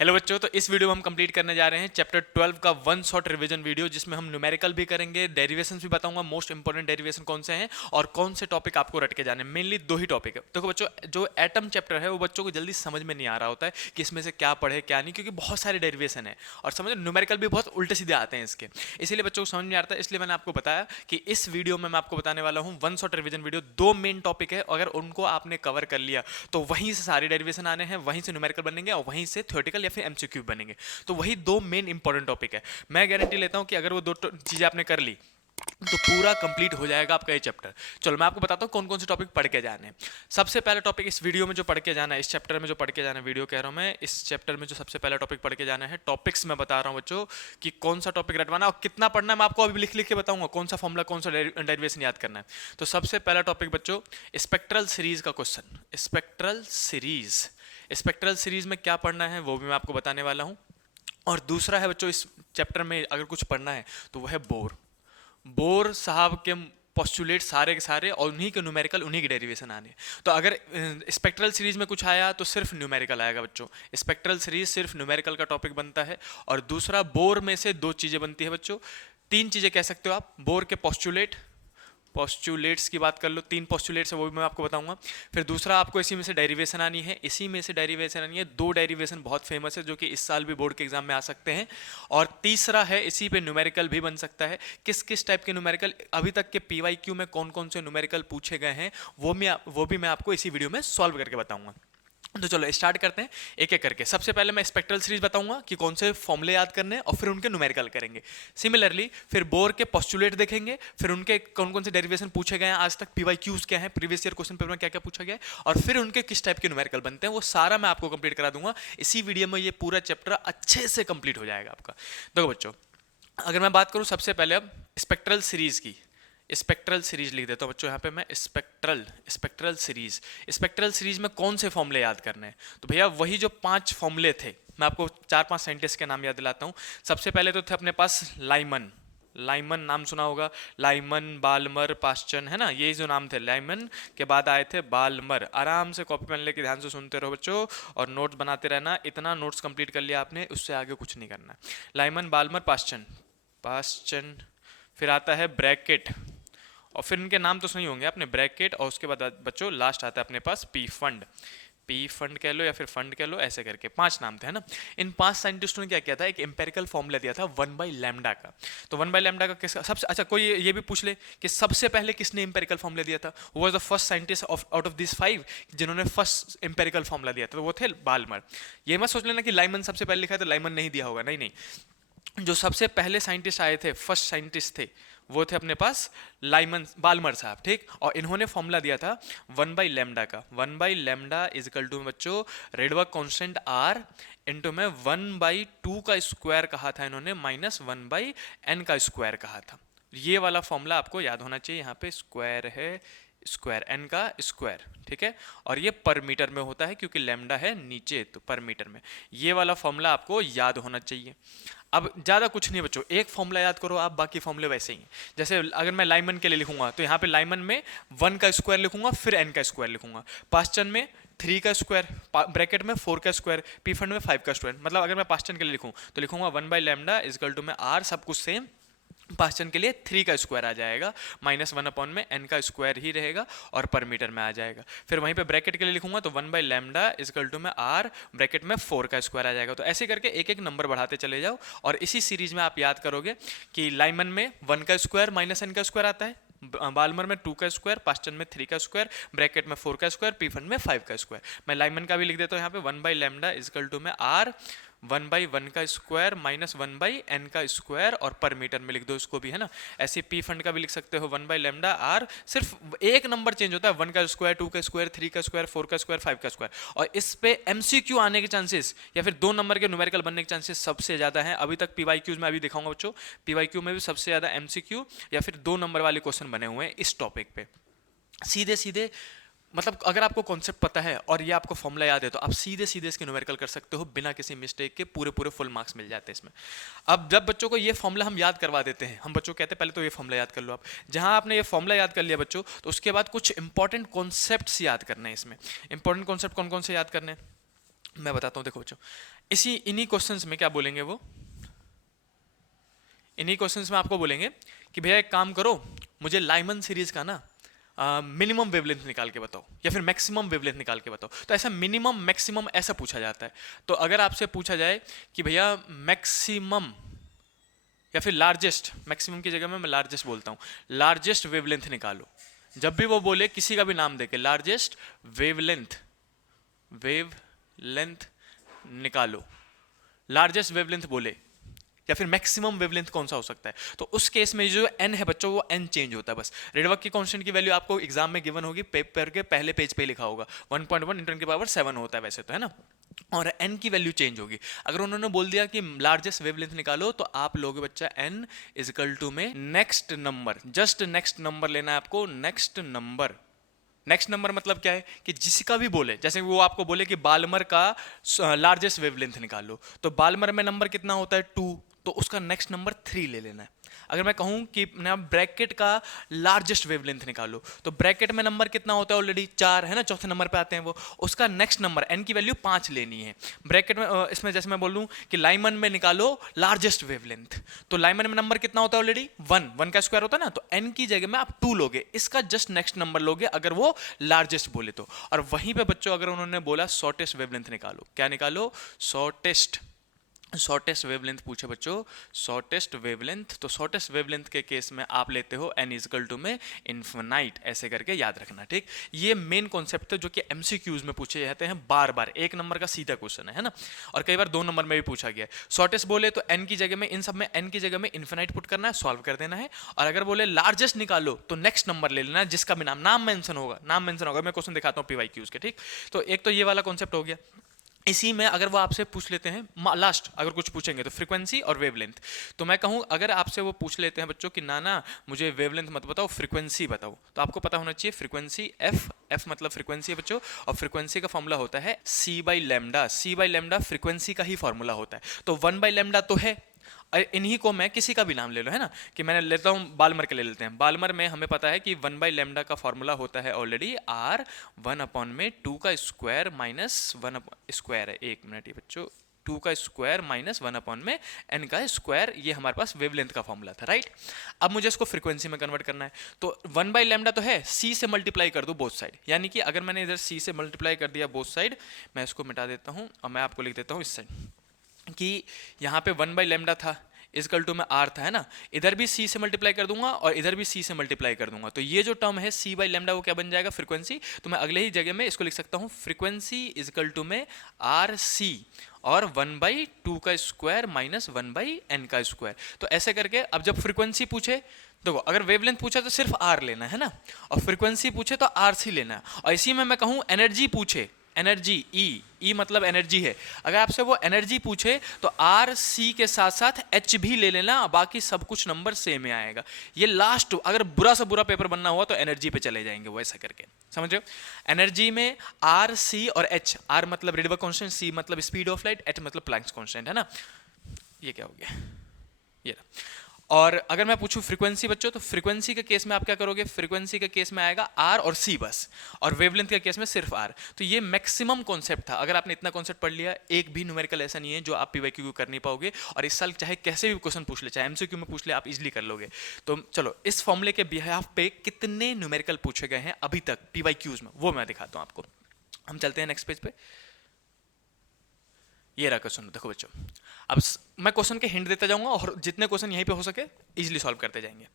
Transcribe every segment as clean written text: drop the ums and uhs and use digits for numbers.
Hello बच्चों, तो इस वीडियो में हम कंप्लीट करने जा रहे हैं चैप्टर 12 का वन शॉट रिवीजन वीडियो, जिसमें हम न्यूमेरिकल भी करेंगे, डेरिवेशंस भी बताऊंगा, मोस्ट इंपॉर्टेंट डेरिवेशन कौन से हैं और कौन से टॉपिक आपको रट के जाने हैं। मेनली दो ही टॉपिक है। देखो बच्चों, जो एटम चैप्टर है वो बच्चों को जल्दी समझ में नहीं आ रहा होता है कि इसमें से क्या पढ़े क्या नहीं, क्योंकि बहुत सारे डेरिवेशन है और समझ न्यूमेरिकल भी बहुत उल्टे सीधे आते हैं इसके, इसीलिए बच्चों को समझ नहीं आता है। इसलिए मैंने आपको बताया कि इस वीडियो में मैं आपको बताने वाला हूँ वन शॉट रिवीजन वीडियो। दो मेन टॉपिक है, अगर उनको आपने कवर कर लिया तो वहीं से सारे डेरिवेशन आने हैं, वहीं से न्यूमेरिकल बनेंगे और वहीं से थ्योरेटिकल या फिर एमसीक्यू बनेंगे। तो वही दो मेन इंपॉर्टेंट टॉपिक है। मैं गारंटी लेता हूं कि अगर वो दो चीजें आपने कर ली तो पूरा कंप्लीट हो जाएगा आपका ये चैप्टर। चलो मैं आपको बताता हूँ कौन कौन से टॉपिक पढ़ के जाने हैं। सबसे पहला टॉपिक इस वीडियो में जो पढ़ के जाना है, इस चैप्टर में जो पढ़ के जाना है, वीडियो कह रहा हूँ मैं, इस चैप्टर में जो सबसे पहला टॉपिक पढ़ के जाना है, टॉपिक्स मैं बता रहा हूँ बच्चों कि कौन सा टॉपिक रटवाना और कितना पढ़ना है। मैं आपको अभी लिख लिख के बताऊंगा कौन सा फॉर्मूला, कौन सा डेरिवेशन याद करना है। तो सबसे पहला टॉपिक बच्चों, स्पेक्ट्रल सीरीज का question. Spectral series, spectral series में क्या पढ़ना है वो भी मैं आपको बताने वाला हूँ। और दूसरा है बच्चों, इस चैप्टर में अगर कुछ पढ़ना है तो वह है बोर। बोर साहब के पोस्टुलेट सारे के सारे और उन्हीं के न्यूमेरिकल, उन्हीं के डेरिवेशन आने। तो अगर स्पेक्ट्रल सीरीज में कुछ आया तो सिर्फ न्यूमेरिकल आएगा बच्चों। स्पेक्ट्रल सीरीज सिर्फ न्यूमेरिकल का टॉपिक बनता है। और दूसरा, बोर में से दो चीज़ें बनती है बच्चों, तीन चीज़ें कह सकते हो आप। बोर के पोस्टुलेट, पोस्टुलेट्स की बात कर लो, तीन पोस्टुलेट्स है वो भी मैं आपको बताऊंगा। फिर दूसरा, आपको इसी में से डेरिवेशन आनी है, इसी में से डेरिवेशन आनी है। दो डेरिवेशन बहुत फेमस है जो कि इस साल भी बोर्ड के एग्जाम में आ सकते हैं। और तीसरा है, इसी पे न्यूमेरिकल भी बन सकता है। किस किस टाइप के न्यूमेरिकल, अभी तक के पीवाईक्यू में कौन कौन से न्यूमेरिकल पूछे गए हैं वो भी मैं आपको इसी वीडियो में सॉल्व करके बताऊंगा। तो चलो स्टार्ट करते हैं एक एक करके। सबसे पहले मैं स्पेक्ट्रल सीरीज बताऊंगा कि कौन से फॉर्मूले याद करने हैं और फिर उनके न्यूमेरिकल करेंगे। सिमिलरली फिर बोर के पोस्टुलेट देखेंगे, फिर उनके कौन कौन से डेरिवेशन पूछे गए हैं, आज तक पीवाईक्यूज क्या है, प्रीवियस ईयर क्वेश्चन पेपर में क्या क्या पूछा गया है, और फिर उनके किस टाइप के न्यूमेरिकल बनते हैं, वो सारा मैं आपको कंप्लीट करा दूंगा इसी वीडियो में। ये पूरा चैप्टर अच्छे से कंप्लीट हो जाएगा आपका। देखो बच्चों, अगर मैं बात करूं सबसे पहले अब स्पेक्ट्रल सीरीज की, स्पेक्ट्रल सीरीज लिख देता हूँ बच्चों यहाँ पे मैं, spectral spectral series. Spectral series में कौन से फॉर्मूले याद करने हैं? तो भैया वही जो 5 फॉर्मूले थे, मैं आपको 4-5 साइंटिस्ट के नाम याद दिलाता हूँ। सबसे पहले तो थे अपने पास लाइमन, लाइमन नाम सुना होगा, लाइमन, बाल्मर, पास्चन, है ना, ये जो नाम थे। लाइमन के बाद आए थे बाल्मर। आराम से कॉपी पेन लेके ध्यान से सुनते रहो बच्चों और नोट्स बनाते रहना। इतना नोट्स कंप्लीट कर लिया आपने, उससे आगे कुछ नहीं करना। Lyman, Balmer, Paschen, Paschen. फिर आता है ब्रैकेट, और फिर इनके नाम तो सही होंगे आपने, ब्रैकेट। और उसके बाद बच्चों लास्ट आता है अपने पास पी फंड, पी फंड कह लो या फिर फंड कह लो, ऐसे करके 5 नाम थे, है ना। इन 5 साइंटिस्टों ने क्या किया था, एक एम्पेरिकल फॉर्मूला दिया था 1/लैम्डा का। तो 1/लैम्डा का किसका सबसे अच्छा, कोई ये भी पूछ ले कि सबसे पहले किसने एम्पेरिकल फॉर्मूला दिया था, वो was the first scientist out of this 5 जिन्होंने फर्स्ट एम्पेरिकल फॉर्मूला दिया था, तो वो थे बाल्मर। ये मत सोच लेना कि लाइमन सबसे पहले लिखा है तो लाइमन नहीं दिया होगा, नहीं नहीं। जो सबसे पहले साइंटिस्ट आए थे, फर्स्ट साइंटिस्ट थे, वो थे अपने पास लाइमन, बाल्मर साहब, ठीक। और इन्होंने फॉर्मूला दिया था 1/लैम्डा का। 1/लैम्डा इज इक्वल टू बच्चों रेडबर्ग कांस्टेंट आर इंटू में 1/2 का स्क्वायर कहा था इन्होंने, माइनस 1/n का स्क्वायर कहा था। ये वाला फॉर्मूला आपको याद होना चाहिए। यहाँ पे स्क्वायर है, स्क्वायर n का स्क्वायर, ठीक है। और ये पर मीटर में होता है क्योंकि लैम्डा है नीचे, तो पर मीटर में। ये वाला फॉर्मूला आपको याद होना चाहिए। अब ज़्यादा कुछ नहीं बच्चों, एक फॉर्मूला याद करो आप, बाकी फॉर्मूले वैसे ही हैं। जैसे अगर मैं लाइमन के लिए लिखूंगा तो यहाँ पे लाइमन में 1 का स्क्वायर लिखूंगा, फिर n का स्क्वायर लिखूंगा। पास्चन में 3 का स्क्वायर, ब्रैकेट में 4 का स्क्वायर, पी फंड में 5 का स्क्वायर। मतलब अगर मैं पास्चन के लिए लिखूँ तो लिखूंगा 1/लैम्डा इज इक्वल टू में r, सब कुछ सेम। पास्चन के लिए 3 का स्क्वायर आ जाएगा, माइनस 1 में n का स्क्वायर ही रहेगा और पर मीटर में आ जाएगा। फिर वहीं पे ब्रैकेट के लिए लिखूंगा तो 1/लैम्डा इक्वल टू में r, ब्रैकेट में 4 का स्क्वायर आ जाएगा। तो ऐसे करके एक एक नंबर बढ़ाते चले जाओ और इसी सीरीज में आप याद करोगे कि लाइमन में 1 का स्क्वायर माइनस n का स्क्वायर आता है, बाल्मर में 2 का स्क्वायर, पास्चन में 3 का स्क्वायर, ब्रैकेट में 4 का स्क्वायर, पी फंड में 5 का स्क्वायर। मैं लाइमन का भी लिख देता हूँ यहाँ पे 1/लैम्डा इक्वल टू में r 1/1 का स्क्वायर माइनस 1/n का स्क्वायर और पर मीटर में लिख दो इसको भी, है ना। ऐसे पी फंड का भी लिख सकते हो 1/लैम्डा r, सिर्फ एक नंबर चेंज होता है, 1 का स्क्वायर, 2 का स्क्वायर, 3 का स्क्वायर, 4 का स्क्वायर, 5 का स्क्वायर। और इस पे एमसीक्यू आने के चांसेस या फिर 2 नंबर के न्यूमेरिकल बनने के चांसेस सबसे ज्यादा हैं। अभी तक पीवाईक्यूज में अभी दिखाऊंगा बच्चों, पीवाईक्यू में भी सबसे ज्यादा एमसीक्यू या फिर 2 नंबर वाले क्वेश्चन बने हुए हैं इस टॉपिक पे। सीधे सीधे मतलब अगर आपको कॉन्सेप्ट पता है और ये आपको फॉर्मूला याद है तो आप सीधे सीधे इसके न्यूमेरिकल कर सकते हो बिना किसी मिस्टेक के, पूरे पूरे फुल मार्क्स मिल जाते हैं इसमें। अब जब बच्चों को ये फॉर्मूला हम याद करवा देते हैं, हम बच्चों को कहते हैं पहले तो ये फॉर्मूला याद कर लो आप। जहां आपने ये फॉर्मूला याद कर लिया बच्चों, तो उसके बाद कुछ इंपॉर्टेंट कॉन्सेप्ट्स याद करने हैं इसमें। इंपॉर्टेंट कॉन्सेप्ट कौन कौन से याद करने हैं मैं बताता हूँ। देखो बच्चों, इन्हीं क्वेश्चंस में क्या बोलेंगे वो, इन्हीं क्वेश्चंस में आपको बोलेंगे कि भैया एक काम करो, मुझे लाइमन सीरीज का ना मिनिमम वेवलेंथ निकाल के बताओ या फिर मैक्सिमम वेवलेंथ निकाल के बताओ। तो ऐसा मिनिमम मैक्सिमम ऐसा पूछा जाता है। तो अगर आपसे पूछा जाए कि भैया मैक्सिमम या फिर लार्जेस्ट, मैक्सिमम की जगह में मैं लार्जेस्ट बोलता हूँ, लार्जेस्ट वेवलेंथ निकालो, जब भी वो बोले किसी का भी नाम देके लार्जेस्ट वेवलेंथ, वेवलेंथ निकालो, लार्जेस्ट वेवलेंथ बोले या फिर मैक्सिमम वेवलेंथ कौन सा हो सकता है, तो उस केस में जो n है बच्चों वो n चेंज होता है बस। रेडबर्ग की कांस्टेंट की वैल्यू आपको एग्जाम में गिवन होगी, पेपर के पहले पेज पे लिखा होगा 1.1 × 10⁻⁷ होता है वैसे तो, है ना। और n की वैल्यू चेंज होगी। अगर उन्होंने बोल दिया कि लार्जेस्ट वेवलेंथ निकालो तो आप लोगे बच्चा n = में next number, just next number लेना है आपको, नेक्स्ट नंबर। नेक्स्ट नंबर मतलब क्या है कि जिसका भी बोले, जैसे वो आपको बोले कि बाल्मर का लार्जेस्ट वेवलेंथ निकालो, तो बाल्मर में नंबर कितना होता है 2, तो उसका नेक्स्ट नंबर 3 ले लेना है। अगर मैं कहूं कि ना ब्रैकेट का लार्जेस्ट वेवलेंथ निकालो, तो ब्रैकेट में नंबर कितना होता है ऑलरेडी 4 है ना, चौथे नंबर पे आते हैं वो, उसका नेक्स्ट नंबर n की वैल्यू 5 लेनी है। ब्रैकेट में इसमें जैसे मैं बोलूं कि लाइमन में निकालो लार्जेस्ट वेवलेंथ, तो लाइमन में नंबर कितना होता है ऑलरेडी 1 का स्क्वायर होता है ना, तो n की जगह में आप 2 लोगे, इसका जस्ट नेक्स्ट नंबर लोगे अगर वो लार्जेस्ट बोले तो। और वहीं पे बच्चों अगर उन्होंने बोला शॉर्टेस्ट वेवलेंथ निकालो, क्या निकालो, शॉर्टेस्ट वेवलेंथ पूछे बच्चों, शॉर्टेस्ट वेवलेंथ, तो शॉर्टेस्ट वेवलेंथ के केस में आप लेते हो n = में इन्फिनाइट, ऐसे करके याद रखना, ठीक। ये मेन कॉन्सेप्ट है जो कि एमसीक्यूज में पूछे जाते हैं बार बार, 1 नंबर का सीधा क्वेश्चन है ना, और कई बार 2 नंबर में भी पूछा गया है। शॉर्टेस्ट बोले तो n की जगह में, इन सब में n की जगह में इन्फिनाइट पुट करना है, सॉल्व कर देना है। और अगर बोले लार्जेस्ट निकालो तो नेक्स्ट नंबर ले लेना है जिसका भी नाम मेंशन होगा, मैं क्वेश्चन दिखाता हूँ पीवाईक्यूज के, ठीक। तो एक तो ये वाला कॉन्सेप्ट हो गया। इसी में अगर वो आपसे पूछ लेते हैं लास्ट, अगर कुछ पूछेंगे तो फ्रीक्वेंसी और वेवलेंथ, तो मैं कहूँ अगर आपसे वो पूछ लेते हैं बच्चों कि ना मुझे वेवलेंथ मत बताओ, फ्रीक्वेंसी बताओ, तो आपको पता होना चाहिए फ्रीक्वेंसी एफ मतलब फ्रीक्वेंसी है बच्चों, और फ्रीक्वेंसी का फॉर्मूला होता है c/λ। c/λ फ्रीक्वेंसी का ही फॉर्मूला होता है, तो 1/λ तो है। इन्हीं को मैं किसी का भी नाम ले लो, है ना, कि मैंने लेता हूँ बाल्मर के ले लेते हैं। बाल्मर में हमें पता है कि 1/λ का फॉर्मूला होता है ऑलरेडी r 1/2 का स्क्वायर माइनस 1 स्क्वायर है, 1 मिनट ये बच्चों, 2 का स्क्वायर माइनस 1/n का स्क्वायर, ये हमारे पास वेवलेंथ का फॉर्मूला था, राइट। अब मुझे इसको फ्रीक्वेंसी में कन्वर्ट करना है, तो 1/λ तो है, c से मल्टीप्लाई कर दो बोथ साइड, यानी कि अगर मैंने इधर c से मल्टीप्लाई कर दिया बोथ साइड, मैं इसको मिटा देता हूँ और मैं आपको लिख देता हूँ इस साइड कि यहाँ पे 1/λ था = में r था, है ना, इधर भी c से मल्टीप्लाई कर दूंगा और इधर भी c से मल्टीप्लाई कर दूंगा, तो ये जो टर्म है c/λ वो क्या बन जाएगा, फ्रीक्वेंसी। तो मैं अगले ही जगह में इसको लिख सकता हूँ फ्रीक्वेंसी = में rc और 1/2 का स्क्वायर माइनस 1/n का स्क्वायर। तो ऐसे करके अब जब फ्रीक्वेंसी पूछे, देखो अगर वेवलेंथ पूछा तो सिर्फ r लेना है ना, और फ्रीक्वेंसी पूछे तो rc लेना है। और इसी में मैं कहूँ एनर्जी पूछे, एनर्जी ई मतलब एनर्जी है, अगर आपसे वो एनर्जी पूछे तो आर सी के साथ साथ एच भी ले लेना, बाकी सब कुछ नंबर सेम ही आएगा। ये लास्ट, अगर बुरा से बुरा पेपर बनना हुआ तो एनर्जी पे चले जाएंगे वो, ऐसा करके समझ रहे हो। एनर्जी में आर सी और एच, आर मतलब रेडबर्ग कांस्टेंट, सी मतलब स्पीड ऑफ लाइट, एच मतलब प्लैंक्स कांस्टेंट, है ना। ये क्या हो गया, ये और अगर मैं पूछूं फ्रीक्वेंसी बच्चों, तो फ्रीक्वेंसी के केस में आप क्या करोगे, फ्रीक्वेंसी के केस में आएगा आर और सी बस, और वेवलेंथ के केस में सिर्फ आर। तो ये मैक्सिमम कॉन्सेप्ट था। अगर आपने इतना कॉन्सेप्ट पढ़ लिया, एक भी न्यूमेरिकल ऐसा नहीं है जो आप पीवाईक्यू कर नहीं पाओगे, और इस साल चाहे कैसे भी क्वेश्चन पूछ ले, चाहे एमसीक्यू में पूछ ले, आप इजिली कर लोगे। तो चलो इस फॉर्मूले के बिहाफ पे कितने न्यूमेरिकल पूछे गए हैं अभी तक पीवाईक्यूज में, वो मैं दिखाता हूँ आपको। हम चलते हैं नेक्स्ट पेज पे। ये रहा क्वेश्चन, देखो बच्चों, अब मैं क्वेश्चन के हिंट देता जाऊंगा और जितने क्वेश्चन यहीं पे हो सके इजीली सॉल्व करते जाएंगे।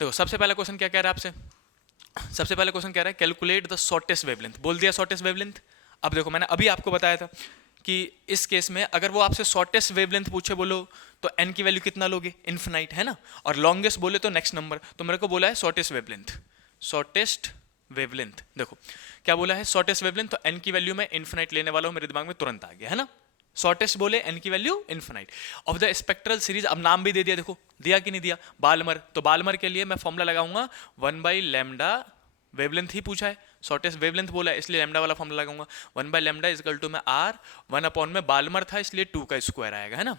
देखो सबसे पहला क्वेश्चन क्या कह रहा है आपसे, सबसे पहला क्वेश्चन कह रहा है कैलकुलेट द शॉर्टेस्ट वेवलेंथ। बोल दिया शॉर्टेस्ट वेवलेंथ। अब देखो मैंने अभी आपको बताया था कि इस केस में अगर वो आपसे शॉर्टेस्ट वेवलेंथ पूछे बोलो तो n की वैल्यू कितना लोगे, इन्फिनाइट, है ना, और लॉन्गेस्ट बोले तो नेक्स्ट नंबर। तो मेरे को बोला है शॉर्टेस्ट वेवलेंथ, शॉर्टेस्ट वेवलेंथ। देखो क्या बोला है, शॉर्टेस्ट वेवलेंथ, तो n की वैल्यू में इन्फिनाइट लेने वाला हूं, मेरे दिमाग में तुरंत आ गया, है ना। शॉर्टेस्ट बोले n की value infinite of the spectral series. अब नाम भी दे दिया, देखो दिया कि नहीं दिया, बाल्मर। तो बाल्मर के लिए मैं फॉर्मूला लगाऊंगा 1/λ, वेवलेंथ ही पूछा है, शॉर्टेस्ट वेवलेंथ बोला है इसलिए लैम्डा वाला फॉर्मूला लगाऊंगा। 1/λ = में r, 1/, में बाल्मर था इसलिए 2 का स्क्वायर आएगा, है ना,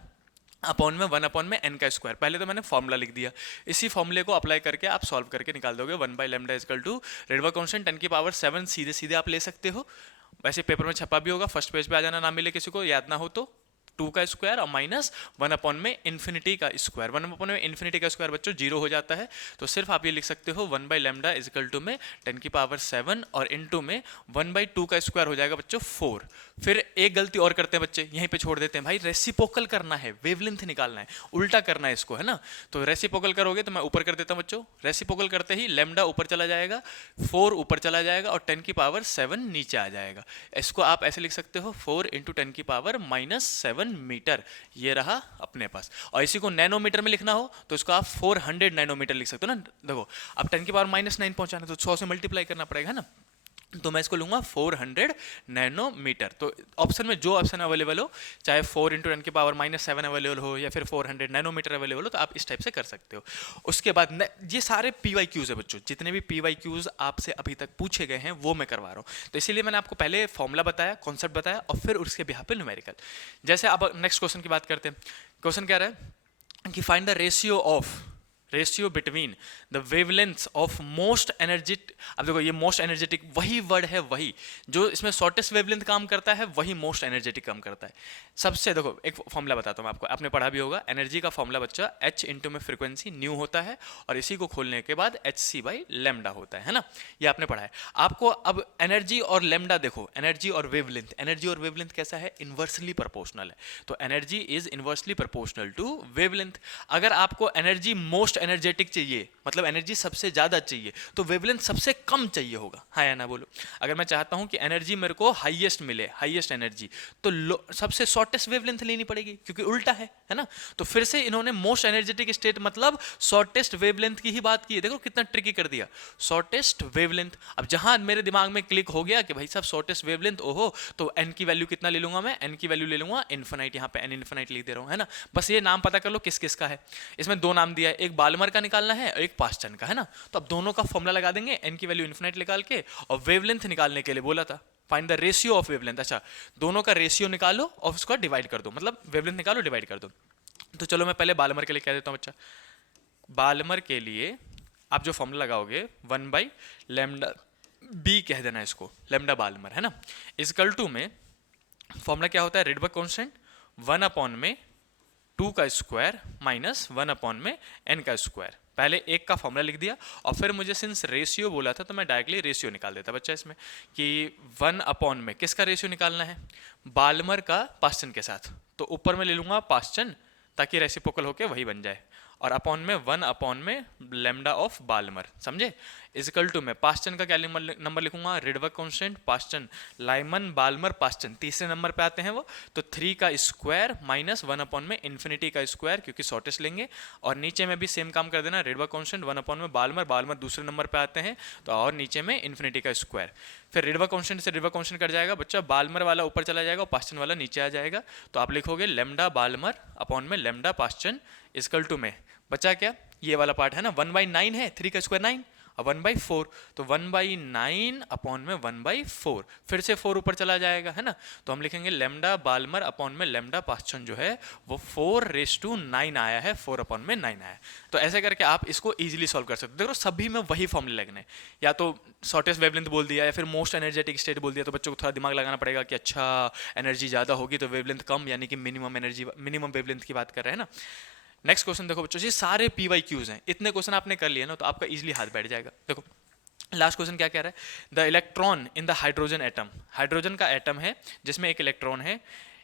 अपॉन में 1/, में n का स्क्वायर। पहले तो मैंने फॉर्मूला लिख दिया, इसी फॉर्मूले को अप्लाई करके आप सॉल्व करके निकाल दोगे। 1/λ = रेडबर्ग कांस्टेंट 10⁻⁷, सीधे सीधे आप ले सकते हो। वैसे पेपर में छपा भी होगा, फर्स्ट पेज पे आ जाना, ना मिले किसी को, याद ना हो तो टू का स्क्वायर और माइनस 1 में इन्फिनिटी का स्क्वायर। 1 में इन्फिनिटी का स्क्वायर बच्चों 0 हो जाता है, तो सिर्फ आप ये लिख सकते हो 1/λ इजिकल टू में 10⁻7 और इनटू में 1/2 का स्क्वायर हो जाएगा बच्चों 4। फिर एक गलती और करते हैं बच्चे, यहीं पे छोड़ देते हैं भाई, रेसिप्रोकल करना है, वेवलेंथ निकालना है, उल्टा करना है इसको, है ना। तो रेसिप्रोकल करोगे तो मैं ऊपर कर देता हूं बच्चों, रेसिप्रोकल करते ही लैम्डा ऊपर चला जाएगा, 4 ऊपर चला जाएगा और 10⁻7 नीचे आ जाएगा। इसको आप ऐसे लिख सकते हो 4 × 10⁻⁻7 मीटर, ये रहा अपने पास। और इसी को नैनोमीटर में लिखना हो तो इसको आप 400 नैनोमीटर लिख सकते हो ना। देखो अब 10⁻�9 पहुंचाना तो 100 से मल्टीप्लाई करना पड़ेगा, है ना। तो मैं इसको लूंगा 400 नैनोमीटर। तो ऑप्शन में जो ऑप्शन अवेलेबल हो, चाहे 4 × 10⁻⁷ अवेलेबल हो या फिर 400 नैनोमीटर अवेलेबल हो, तो आप इस टाइप से कर सकते हो। उसके बाद ये सारे PYQs है बच्चों, जितने भी PYQs आपसे अभी तक पूछे गए हैं वो मैं करवा रहा हूँ। तो इसीलिए मैंने आपको पहले फॉर्मूला बताया, कॉन्सेप्ट बताया और फिर उसके बिहार पे न्यूमेरिकल। जैसे अब नेक्स्ट क्वेश्चन की बात करते हैं। क्वेश्चन क्या रहा है कि find the ratio between the wavelengths of most energetic. अब देखो ये मोस्ट एनर्जेटिक वही वर्ड है, वही जो इसमें शॉर्टेस्ट वेवलेंथ काम करता है वही मोस्ट एनर्जेटिक काम करता है। सबसे देखो एक फॉर्मूला बताता हूँ आपको, आपने पढ़ा भी होगा, एनर्जी का फॉर्मूला बच्चा H इंटू में फ्रीक्वेंसी न्यू होता है और इसी को खोलने के बाद hc/λ होता है ना। ये आपने पढ़ा है। आपको अब एनर्जी और लैम्डा देखो, एनर्जी और वेवलेंथ कैसा है, इन्वर्सली प्रोपोर्शनल है। तो energy is inversely proportional to wavelength. अगर आपको एनर्जी मोस्ट एनर्जेटिक चाहिए, मतलब एनर्जी सबसे ज्यादा चाहिए, तो वेवलेंथ सबसे कम चाहिए होगा, हाँ या ना बोलो। अगर मैं चाहता हूं कि एनर्जी मेरे को हाईएस्ट मिले, हाईएस्ट एनर्जी, तो सबसे शॉर्टेस्ट वेवलेंथ लेनी पड़ेगी, क्योंकि उल्टा है ना। तो फिर से इन्होंने मोस्ट एनर्जेटिक स्टेट मतलब शॉर्टेस्ट वेवलेंथ की ही बात की है। देखो कितना ट्रिकी कर दिया, शॉर्टेस्ट वेवलेंथ। अब जहां मेरे दिमाग में क्लिक हो गया कि भाई साहब शॉर्टेस्ट वेवलेंथ, ओहो, तो एन की वैल्यू कितना ले लूंगा मैं, एन की वैल्यू ले लूंगा इनफिनाइट, यहाँ पे एन इनफिनाइट लिख दे रहा हूं, है ना। बस ये नाम पता कर लो किस किस का है। इसमें दो नाम दिया है, एक बाल्मर का निकालना है और एक पास्टन का, है ना। तो अब दोनों का फॉर्मूला लगा देंगे, एन की वैल्यू इनफिनाइट निकाल के, और वेवलेंथ निकालने के लिए बोला था find the ratio of wavelength. अच्छा, दोनों का रेशियो निकालो और उसको डिवाइड कर दो, मतलब वेवलेंथ निकालो डिवाइड कर दो। तो चलो मैं पहले बाल्मर के लिए कह देता हूं बच्चा। बाल्मर के लिए आप जो फॉर्मूला लगाओगे 1/λ बी कह देना इसको, लैम्डा बाल्मर, है ना। इक्वल टू में फॉर्मूला क्या होता है, रेडबर्ग कांस्टेंट 1/2 का स्क्वायर माइनस 1/n का स्क्वायर। पहले एक का फॉर्मूला लिख दिया और फिर मुझे सिंस रेशियो बोला था तो मैं डायरेक्टली रेशियो निकाल देता बच्चा इसमें, कि 1/, में किसका रेशियो निकालना है, बाल्मर का पास्टन के साथ। तो ऊपर में ले लूंगा पास्टन ताकि रेसिप्रोकल होके वही बन जाए, और अपॉन में 1/, में लैम्डा ऑफ बाल्मर, समझे। इक्वल टू में पास्टन का क्या नंबर लिखूंगा, Rydberg constant, Paschen, Lyman, Balmer, Paschen, तीसरे नंबर पे आते हैं वो, तो 3 का स्क्वायर माइनस 1/, में इन्फिनिटी का स्क्वायर, क्योंकि शॉर्टेस्ट लेंगे। और नीचे में भी सेम काम कर देना, रेडबर्ग कांस्टेंट 1/, में बाल्मर दूसरे नंबर पे आते हैं, तो और नीचे में इन्फिनिटी का स्क्वायर। फिर रेडबर्ग कांस्टेंट से रेडबर्ग कांस्टेंट कट जाएगा बच्चा, बाल्मर वाला ऊपर चला जाएगा और पास्टन वाला नीचे आ जाएगा। तो आप लिखोगे लैम्डा बाल्मर अपॉन में लैम्डा पास्टन इक्वल टू में बचा क्या, ये वाला पार्ट है ना, 1/9 है, 3 का स्क्वायर 9 और 1/4, तो 1/9 अपॉन में 1/4, फिर से 4 ऊपर चला जाएगा, है ना। तो हम लिखेंगे लैम्डा बाल्मर अपॉन में लैम्डा पास्टन जो है वो 4⁹9 आया है, 4/9 आया। तो ऐसे करके आप इसको इजीली सॉल्व कर सकते हो। देखो सभी में वही फॉर्मूले लगने, या तो शॉर्टेस्ट वेवलेंथ बोल दिया या फिर मोस्ट एनर्जेटिक स्टेट बोल दिया, तो बच्चों को थोड़ा दिमाग लगाना पड़ेगा कि अच्छा एनर्जी ज़्यादा होगी तो वेवलेंथ कम, यानी कि मिनिमम वेवलेंथ की बात कर रहे हैं ना। नेक्स्ट क्वेश्चन देखो बच्चों, ये सारे PYQs हैं, इतने क्वेश्चन आपने कर लिए ना तो आपका इजीली हाथ बैठ जाएगा। देखो लास्ट क्वेश्चन क्या कह रहा है, the electron in the hydrogen atom, hydrogen का एटम है जिसमें एक इलेक्ट्रॉन है,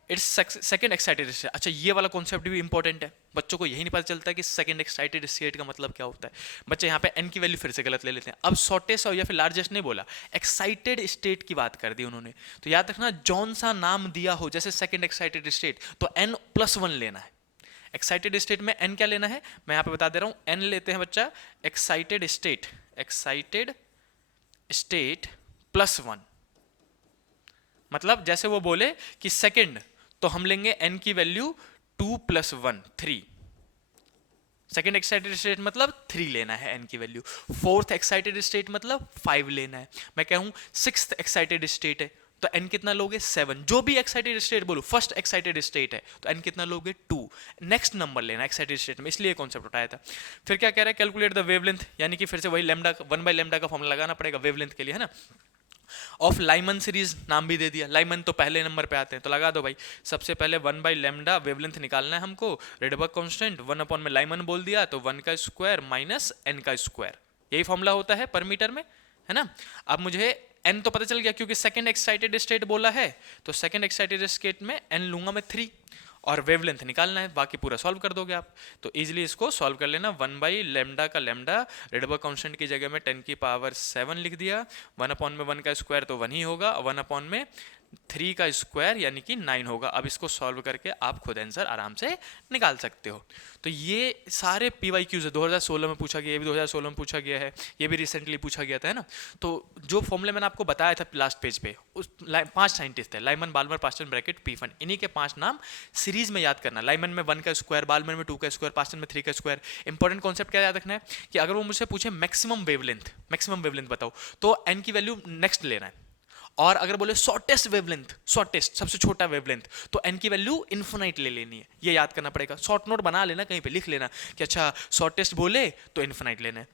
इट्स सेकंड एक्साइटेड स्टेट। अच्छा ये वाला कॉन्सेप्ट भी इंपॉर्टेंट है, बच्चों को यही नहीं पता चलता कि सेकंड एक्साइटेड स्टेट का मतलब क्या होता है। बच्चे यहाँ पे n की वैल्यू फिर से गलत ले लेते हैं, अब शॉर्टेस्ट और या फिर लार्जेस्ट नहीं बोला, एक्साइटेड स्टेट की बात कर दी उन्होंने। तो याद रखना जौन सा नाम दिया हो, जैसे सेकंड एक्साइटेड स्टेट तो n+1 लेना है। एक्साइटेड स्टेट में n क्या लेना है, मैं यहां पे बता दे रहा हूं, n लेते हैं बच्चा एक्साइटेड स्टेट +1, मतलब जैसे वो बोले कि सेकंड तो हम लेंगे n की वैल्यू 2 + 1 3, सेकेंड एक्साइटेड स्टेट मतलब 3 लेना है n की वैल्यू, फोर्थ एक्साइटेड स्टेट मतलब 5 लेना है। मैं कहूं सिक्स्थ एक्साइटेड स्टेट है तो n कितना लोगे 7, जो भी एक्साइटेड स्टेट बोलो, फर्स्ट एक्साइटेड स्टेट है तो n कितना लोगे 2, नेक्स्ट नंबर लेना एक्साइटेड स्टेट में, इसलिए कॉन्सेप्ट उठाया था। फिर क्या कह रहा है, कैलकुलेट द वेवलेंथ, यानी कि फिर से वही लैम्डा 1/λ का फॉर्मूला लगाना पड़ेगा वेवलेंथ के लिए, है ना। ऑफ लाइमन सीरीज नाम भी दे दिया, लाइमन तो पहले नंबर पे आते हैं, तो लगा दो भाई। सबसे पहले 1/λ वेवलेंथ निकालना है हमको, रेडबर्ग कांस्टेंट 1 अपॉन में लाइमन बोल दिया तो 1 का स्क्वायर माइनस एन का स्क्वायर, यही फॉर्मूला होता है पर मीटर में, है ना। अब मुझे एन तो पता चल गया क्योंकि सेकंड एक्साइटेड स्टेट बोला है, तो सेकंड एक्साइटेड स्टेट में एन लूंगा मैं 3 और वेवलेंथ निकालना है, बाकी पूरा सॉल्व कर दोगे आप। तो इजीली इसको सॉल्व कर लेना, 1/λ का लैम्डा रेडबर्ग कांस्टेंट की जगह में 10⁻7 लिख दिया, 1 अपॉन में 1 का स्क्वायर तो 1 ही होगा, 1 अपॉन में 3 का स्क्वायर यानी कि 9 होगा। अब इसको सॉल्व करके आप खुद आंसर आराम से निकाल सकते हो। तो ये सारे PYQs है, 2016 में पूछा गया, ये भी 2016 में पूछा गया है, ये भी रिसेंटली पूछा गया था, है ना। तो जो फॉर्मूले मैंने आपको बताया था लास्ट पेज पे, उस 5 साइंटिस्ट थे, लाइमन, बाल्मर, पास्टन, ब्रैकेट, पीफन, इन्हीं के 5 नाम सीरीज में याद करना। लाइमन में 1 का स्क्वायर, बाल्मर में 2 का स्क्वायर, पास्टन में 3 का स्क्वायर। इंपॉर्टेंट कॉन्सेप्ट क्या याद रखना है कि अगर वो मुझसे पूछे मैक्सिमम वेवलेंथ बताओ, तो एन की वैल्यू नेक्स्ट लेना है। और अगर बोले शॉर्टेस्ट वेवलेंथ, शॉर्टेस्ट सबसे छोटा वेवलेंथ, तो एन की वैल्यू इन्फिनाइट ले लेनी है, ये याद करना पड़ेगा। शॉर्ट नोट बना लेना, कहीं पे लिख लेना कि अच्छा शॉर्टेस्ट बोले तो इन्फिनाइट लेना है,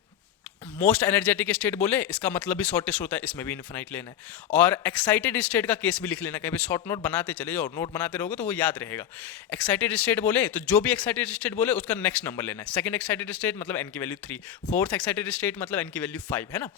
मोस्ट एनर्जेटिक स्टेट बोले इसका मतलब भी शॉर्टेस्ट होता है, इसमें भी इन्फिनाइट लेना है। और एक्साइटेड स्टेट का केस भी लिख लेना, कहीं पे शॉर्ट नोट बनाते चले जाओ, नोट बनाते रहोगे तो वो याद रहेगा। एक्साइटेड स्टेट बोले तो जो भी एक्साइटेड स्टेट बोले उसका नेक्स्ट नंबर लेना है। सेकंड एक्साइटेड स्टेट मतलब एन की वैल्यू 3, फोर्थ एक्साइटेड स्टेट मतलब एन की वैल्यू 5, है ना।